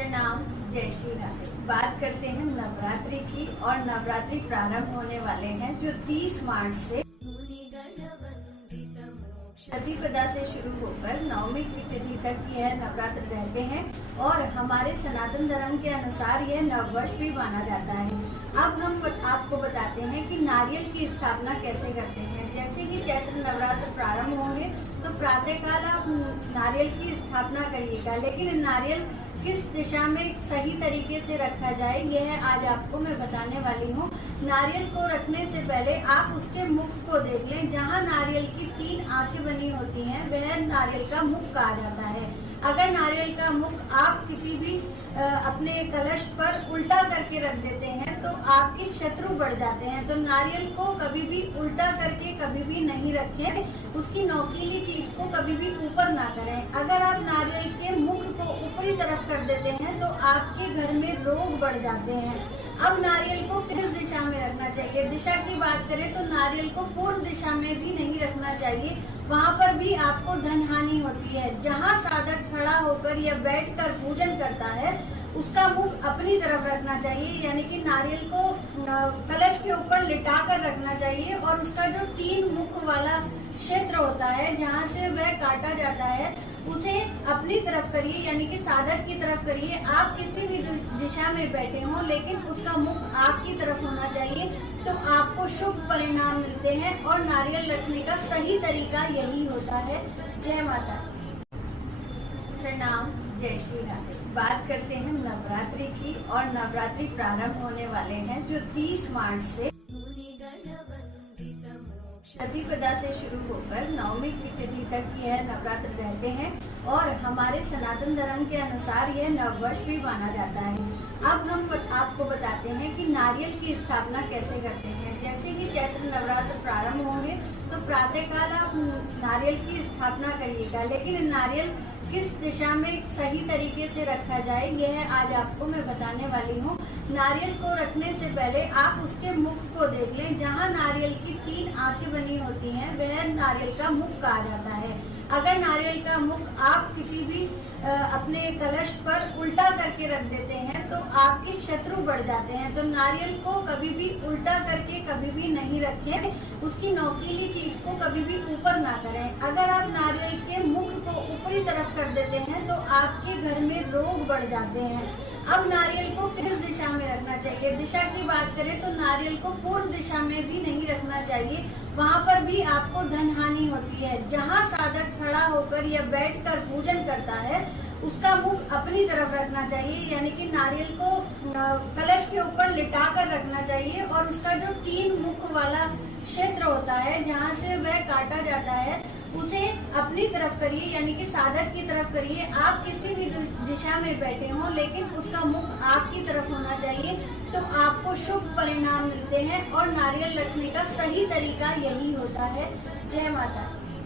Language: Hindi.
प्रणाम, जय श्री राधे। बात करते हैं नवरात्रि की और नवरात्रि प्रारंभ होने वाले हैं जो 30 मार्च से प्रतिपदा से शुरू होकर नवमी की तिथि तक यह नवरात्र रहते हैं और हमारे सनातन धर्म के अनुसार यह नववर्ष भी माना जाता है। अब हम आपको बताते हैं कि नारियल की स्थापना कैसे करते हैं। जैसे कि चैत्र नवरात्र प्रारंभ होंगे तो प्रातःकाल आप नारियल की स्थापना करिएगा, लेकिन नारियल किस दिशा में सही तरीके से रखा जाए यह आज आपको मैं बताने वाली हूँ। नारियल को रखने से पहले आप उसके मुख को देख लें। जहाँ नारियल की 3 आंखें बनी होती हैं वह नारियल का मुख कहा जाता है। अगर नारियल का मुख आप किसी भी अपने कलश पर उल्टा करके रख देते हैं तो आपके शत्रु बढ़ जाते हैं। तो नारियल को कभी भी उल्टा करके कभी भी नहीं रखें। उसकी नोकीली चीज को कभी भी ऊपर ना करें। अगर आप नारियल के मुख को ऊपरी तरफ कर देते हैं तो आपके घर में रोग बढ़ जाते हैं। अब नारियल को किस दिशा में रखना चाहिए। दिशा की बात करें तो नारियल को पूर्व दिशा में भी नहीं रखना चाहिए, वहाँ पर भी आपको धन हानि होती है। जहाँ साधक खड़ा होकर या बैठकर पूजन करता है उसका मुख अपनी तरफ रखना चाहिए, यानी कि नारियल को कलश के ऊपर लिटा कर रखना चाहिए और उसका जो 3 मुख वाला क्षेत्र होता है जहाँ से वह काटा जाता है उसे अपनी तरफ करिए, यानी कि साधक की तरफ करिए। आप किसी भी दिशा में बैठे हों लेकिन उसका मुख आपकी तरफ होना चाहिए तो आपको शुभ परिणाम मिलते हैं और नारियल रखने का सही तरीका यही होता है। जय माता। प्रणाम, जय श्री राधे। बात करते हैं नवरात्रि की और नवरात्रि प्रारंभ होने वाले हैं जो 30 मार्च से प्रतिपदा से शुरू होकर नवमी की तिथि तक यह नवरात्र रहते हैं और हमारे सनातन धर्म के अनुसार यह नववर्ष भी माना जाता है। अब हम आपको बताते हैं कि नारियल की स्थापना कैसे करते हैं। जैसे कि चैत्र नवरात्र प्रारंभ होंगे तो प्रातःकाल आप नारियल की स्थापना करिएगा, लेकिन नारियल किस दिशा में सही तरीके से रखा जाए यह आज आपको मैं बताने वाली हूँ। नारियल को रखने से पहले आप उसके मुख को देख लें। जहाँ नारियल की 3 आंखें बनी होती हैं वह नारियल का मुख कहा जाता है। अगर नारियल का मुख आप किसी भी अपने कलश पर उल्टा करके रख देते हैं तो आपके शत्रु बढ़ जाते हैं। तो नारियल को कभी भी उल्टा करके कभी भी नहीं रखें। उसकी नोकीली चीज को कभी भी ऊपर ना करें। अगर आप नारियल के मुख को ऊपरी तरफ कर देते हैं तो आपके घर में रोग बढ़ जाते हैं। अब नारियल को किस दिशा में रखना चाहिए। दिशा की बात करें तो नारियल को पूर्व दिशा में भी नहीं रखना चाहिए, वहाँ पर भी आपको धन हानि होती है। जहाँ साधक खड़ा होकर या बैठकर पूजन करता है उसका मुख अपनी तरफ रखना चाहिए, यानी कि नारियल को कलश के ऊपर लिटा कर रखना चाहिए और उसका जो 3 मुख वाला क्षेत्र होता है जहाँ से वह काटा जाता है उसे अपनी तरफ करिए, यानी कि साधक की तरफ करिए। आप किसी भी दिशा में बैठे हों लेकिन उसका मुख आपकी तरफ होना चाहिए तो आपको शुभ परिणाम मिलते हैं और नारियल रखने का सही तरीका यही होता है। जय माता।